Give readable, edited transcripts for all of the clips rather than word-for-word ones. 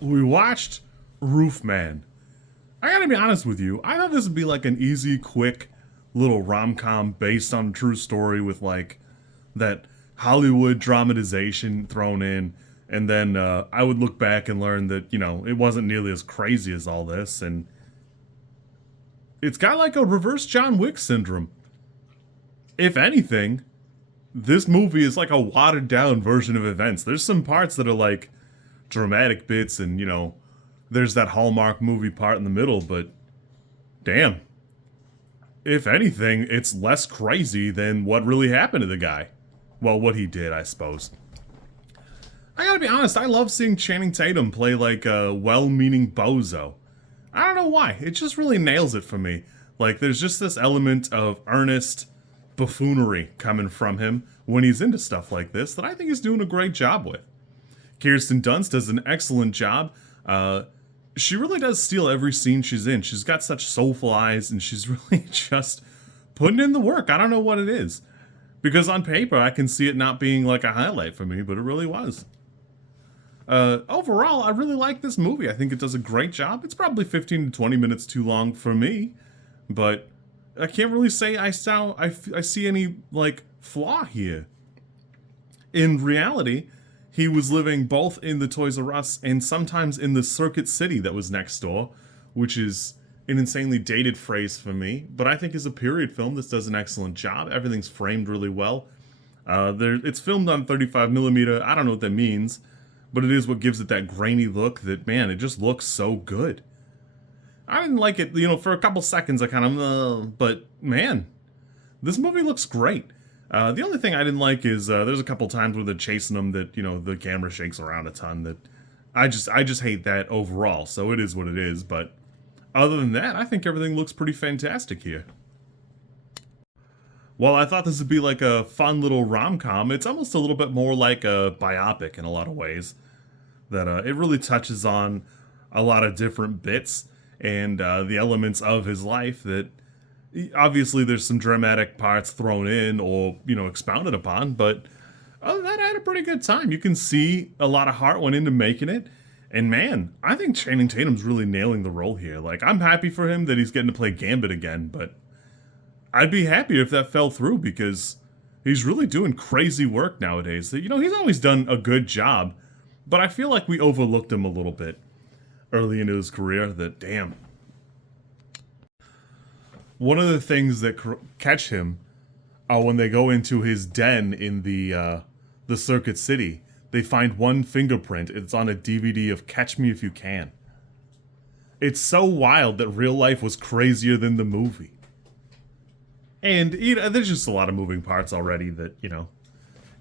We watched Roofman. I gotta be honest with you, I thought this would be like an easy, quick little rom-com based on a true story with like that Hollywood dramatization thrown in, and then I would look back and learn that, it wasn't nearly as crazy as all this, and it's got like a reverse John Wick syndrome. If anything, this movie is like a watered down version of events. There's some parts that are like dramatic bits, and there's that Hallmark movie part in the middle, but damn. If anything, it's less crazy than what really happened to the guy. Well, what he did, I suppose. I gotta be honest, I love seeing Channing Tatum play like a well-meaning bozo. I don't know why, it just really nails it for me. Like, there's just this element of earnest buffoonery coming from him when he's into stuff like this that I think he's doing a great job with. Kirsten Dunst does an excellent job. She really does steal every scene she's in. She's got such soulful eyes, and she's really just putting in the work. I don't know what it is. Because on paper, I can see it not being like a highlight for me, but it really was. Overall, I really like this movie. I think it does a great job. It's probably 15 to 20 minutes too long for me, but I can't really say I see any, like, flaw here. In reality, he was living both in the Toys R Us and sometimes in the Circuit City that was next door, which is an insanely dated phrase for me, but I think is a period film. This does an excellent job. Everything's framed really well. It's filmed on 35 millimeter. I don't know what that means, but it is what gives it that grainy look that, man, it just looks so good. I didn't like it, for a couple seconds I kind of, but man, this movie looks great. The only thing I didn't like is there's a couple times where they're chasing them that, the camera shakes around a ton. That I just hate that overall, so it is what it is, but other than that, I think everything looks pretty fantastic here. While I thought this would be like a fun little rom-com, it's almost a little bit more like a biopic in a lot of ways. That it really touches on a lot of different bits and the elements of his life that obviously there's some dramatic parts thrown in or, expounded upon, but other than that, I had a pretty good time. You can see a lot of heart went into making it. And man, I think Channing Tatum's really nailing the role here. Like, I'm happy for him that he's getting to play Gambit again, but I'd be happy if that fell through because he's really doing crazy work nowadays. He's always done a good job, but I feel like we overlooked him a little bit early in his career. That, damn. One of the things that catch him are when they go into his den in the Circuit City. They find one fingerprint. It's on a DVD of Catch Me If You Can. It's so wild that real life was crazier than the movie. And, there's just a lot of moving parts already that,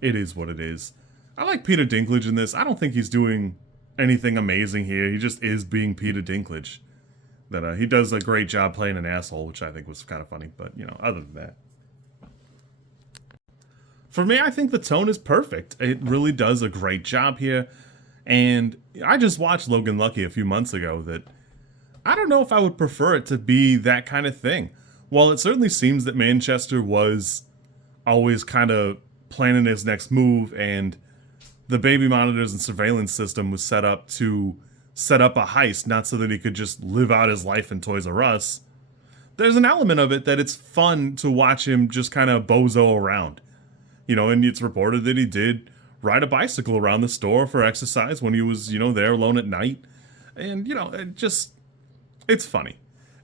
it is what it is. I like Peter Dinklage in this. I don't think he's doing anything amazing here. He just is being Peter Dinklage. That he does a great job playing an asshole, which I think was kind of funny. But, other than that. For me, I think the tone is perfect. It really does a great job here. And I just watched Logan Lucky a few months ago that I don't know if I would prefer it to be that kind of thing. While it certainly seems that Manchester was always kind of planning his next move and the baby monitors and surveillance system was set up to set up a heist, not so that he could just live out his life in Toys R Us, there's an element of it that it's fun to watch him just kind of bozo around. And it's reported that he did ride a bicycle around the store for exercise when he was, there alone at night. And, it's funny.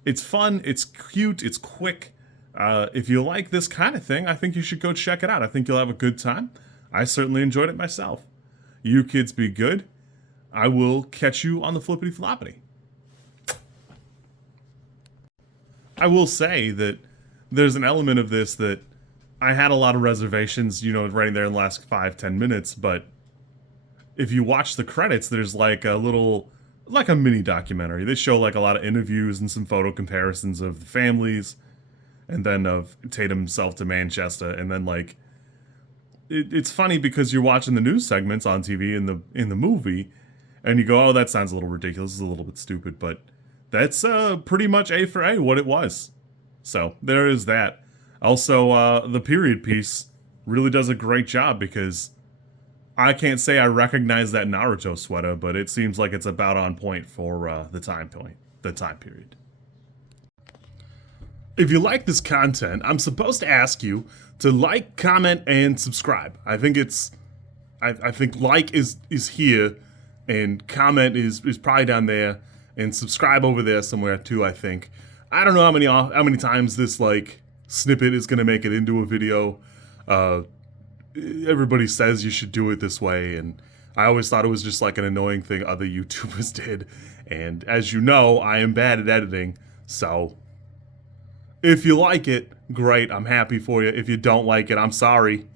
It's fun, it's cute, it's quick. If you like this kind of thing, I think you should go check it out. I think you'll have a good time. I certainly enjoyed it myself. You kids be good. I will catch you on the flippity floppity. I will say that there's an element of this that I had a lot of reservations, right there in the last 5-10 minutes, but if you watch the credits, there's like a mini documentary. They show like a lot of interviews and some photo comparisons of the families, and then of Tatum himself to Manchester, and then like, it's funny because you're watching the news segments on TV in the movie, and you go, oh, that sounds a little ridiculous, it's a little bit stupid, but that's pretty much A for A what it was. So there is that. Also, the period piece really does a great job because I can't say I recognize that Naruto sweater, but it seems like it's about on point for the time period. If you like this content, I'm supposed to ask you to like, comment, and subscribe. I think like is here, and comment is probably down there, and subscribe over there somewhere too. I think. I don't know how many times this like snippet is gonna make it into a video. Everybody says you should do it this way, and I always thought it was just like an annoying thing other YouTubers did. And as you know, I am bad at editing, so if you like it, great, I'm happy for you. If you don't like it, I'm sorry.